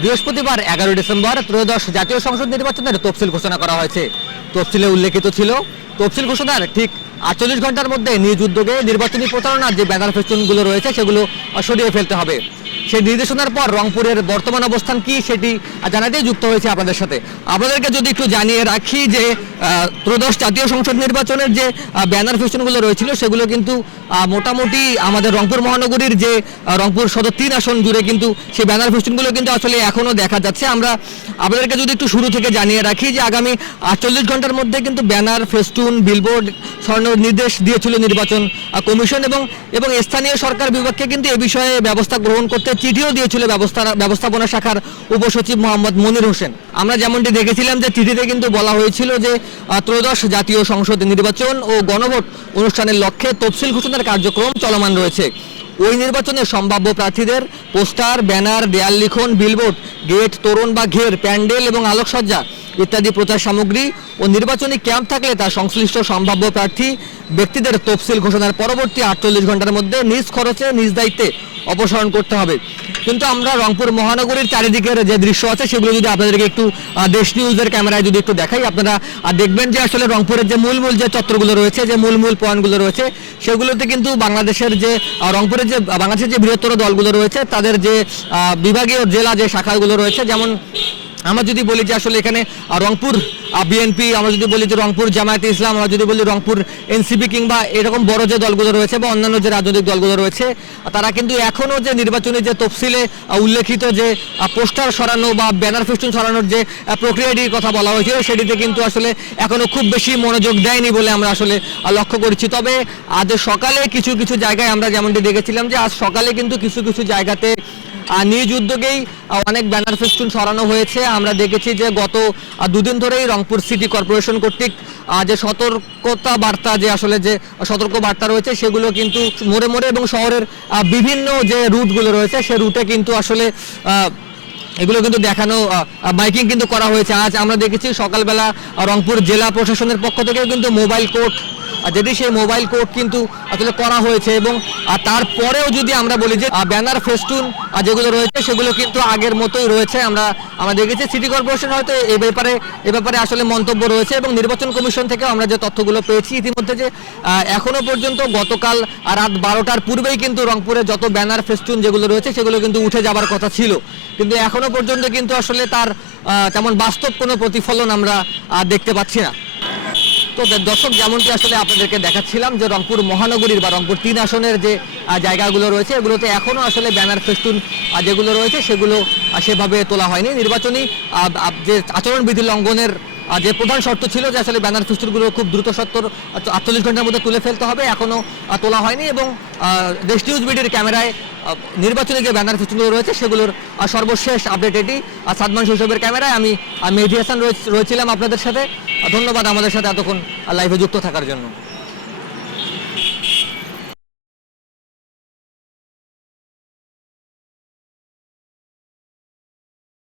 বৃহস্পতিবার 11 ডিসেম্বর ত্রয়োদশ জাতীয় সংসদ নির্বাচনের তফসিল ঘোষণা করা হয়েছে। তফসিলে উল্লেখিত ছিল, তফসিল ঘোষণার ঠিক 48 ঘন্টার মধ্যে নিজ উদ্যোগে নির্বাচনী প্রচারণার যে ব্যানার ফেস্টুনগুলো রয়েছে সেগুলো সরিয়ে ফেলতে হবে। সেই নির্দেশনার পর রংপুরের বর্তমান অবস্থান কি সেটি জানাতেই যুক্ত হয়েছে আপনাদের সাথে। আপনাদেরকে যদি একটু জানিয়ে রাখি যে ত্রয়োদশ জাতীয় সংসদ নির্বাচনের যে ব্যানার ফেস্টুনগুলো রয়েছিল সেগুলো কিন্তু মোটামুটি আমাদের রংপুর মহানগরীর যে রংপুর সদর 3 আসন জুড়ে কিন্তু সেই ব্যানার ফেস্টুনগুলো কিন্তু আসলে এখনও দেখা যাচ্ছে। আমরা আপনাদেরকে যদি একটু শুরু থেকে জানিয়ে রাখি যে আগামী 48 ঘন্টার মধ্যে কিন্তু ব্যানার ফেস্টুন বিলবোর্ড সরানোর নির্দেশ দিয়েছিল নির্বাচন কমিশন এবং স্থানীয় সরকার বিভাগকে কিন্তু এ বিষয়ে ব্যবস্থা গ্রহণ করতে চিঠিও দিয়েছিল ব্যবস্থাপনা শাখার উপসচিব মোহাম্মদ মনির হোসেন। আমরা যেমনটি দেখেছিলাম যে চিঠিতে কিন্তু বলা হয়েছিল যে ত্রয়োদশ জাতীয় সংসদ নির্বাচন ও গণভোট অনুষ্ঠানের লক্ষ্যে তফসিল ঘোষণার কার্যক্রম চলমান রয়েছে। ওই নির্বাচনে সম্ভাব্য প্রার্থীদের পোস্টার, ব্যানার, দেয়াল লিখন, বিলবোর্ড, গেট, তোরণ বা ঘের, প্যান্ডেল এবং আলোকসজ্জা ইত্যাদি প্রচার সামগ্রী ও নির্বাচনী ক্যাম্প থাকলে তা সংশ্লিষ্ট সম্ভাব্য প্রার্থী ব্যক্তিদের তফসিল ঘোষণার পরবর্তী 48 ঘন্টার মধ্যে নিজ খরচে নিজ দায়িত্বে অপসারণ করতে হবে। কিন্তু আমরা রংপুর মহানগরীর চারিদিকের যে দৃশ্য আছে সেগুলো যদি আপনাদেরকে একটু দেশ নিউজের ক্যামেরায় যদি একটু দেখাই, আপনারা দেখবেন যে আসলে রংপুরের যে মূল যে চত্বরগুলো রয়েছে, যে মূল পয়েন্টগুলো রয়েছে সেগুলোতে কিন্তু বাংলাদেশের যে রংপুরের যে বাংলাদেশের যে বৃহত্তর দলগুলো রয়েছে তাদের যে বিভাগীয় জেলা যে শাখাগুলো রয়েছে, যেমন আমরা যদি বলি যে আসলে এখানে রংপুর বিএনপি, আমরা যদি বলি যে রংপুর জামায়াতে ইসলাম, আমরা যদি বলি রংপুর এনসিপি কিংবা এরকম বড় যে দলগুলো রয়েছে বা অন্যান্য যে রাজনৈতিক দলগুলো রয়েছে, তারা কিন্তু এখনও যে নির্বাচনী যে তফসিলে উল্লেখিত যে পোস্টার সরানো বা ব্যানার ফেস্টুন সরানোর যে প্রক্রিয়াটির কথা বলা হয়েছিল সেটিতে কিন্তু আসলে এখনও খুব বেশি মনোযোগ দেয়নি বলে আমরা আসলে লক্ষ্য করছি। তবে আজ সকালে কিছু জায়গায় আমরা যেমনটি দেখেছিলাম যে আজ সকালে কিন্তু কিছু জায়গাতে নিজ উদ্যোগেই অনেক ব্যানার ফেস্টুন সরানো হয়েছে। আমরা দেখেছি যে গত দুদিন ধরেই রংপুর সিটি কর্পোরেশন কর্তৃক যে সতর্কতা বার্তা, যে আসলে যে সতর্ক বার্তা রয়েছে সেগুলো কিন্তু মোড়ে এবং শহরের বিভিন্ন যে রুটগুলো রয়েছে সে রুটে কিন্তু আসলে এগুলো কিন্তু দেখানো, মাইকিং কিন্তু করা হয়েছে। আজ আমরা দেখেছি সকালবেলা রংপুর জেলা প্রশাসনের পক্ষ থেকে কিন্তু মোবাইল কোর্ট, যদি সেই মোবাইল কোর্ট কিন্তু আসলে করা হয়েছে এবং তারপরেও যদি আমরা বলি যে ব্যানার ফেস্টুন যেগুলো রয়েছে সেগুলো কিন্তু আগের মতোই রয়েছে। আমরা দেখেছি সিটি কর্পোরেশন হয়তো এ ব্যাপারে আসলে মন্তব্য রয়েছে এবং নির্বাচন কমিশন থেকে আমরা যে তথ্যগুলো পেয়েছি ইতিমধ্যে যে এখনো পর্যন্ত গতকাল রাত 12টার পূর্বেই কিন্তু রংপুরে যত ব্যানার ফেস্টুন যেগুলো রয়েছে সেগুলো কিন্তু উঠে যাবার কথা ছিল, কিন্তু এখনো পর্যন্ত কিন্তু আসলে তার তেমন বাস্তব কোনো প্রতিফলন আমরা দেখতে পাচ্ছি না। তো দর্শক, যেমনটি আসলে আপনাদেরকে দেখাচ্ছিলাম যে রংপুর মহানগরীর বা রংপুর 3 আসনের যে জায়গাগুলো রয়েছে এগুলোতে এখনও আসলে ব্যানার ফেস্টুন যেগুলো রয়েছে সেগুলো সেভাবে তোলা হয়নি। নির্বাচনী যে আচরণবিধি লঙ্ঘনের যে প্রধান শর্ত ছিল যে আসলে ব্যানার ফেস্টুনগুলো খুব দ্রুত 48 ঘন্টার মধ্যে তুলে ফেলতে হবে, এখনও তোলা হয়নি। এবং দেশ নিউজ বিডির ক্যামেরায় নির্বাচনী যে ব্যানার ফেস্টুনগুলো রয়েছে সেগুলোর সর্বশেষ আপডেট এটি। সাদমান শৈশবের ক্যামেরায় আমি মেহেদী হাসান রয়েছিলাম আপনাদের সাথে। ধন্যবাদ আমাদের সাথে এতক্ষণ লাইভে যুক্ত থাকার জন্য।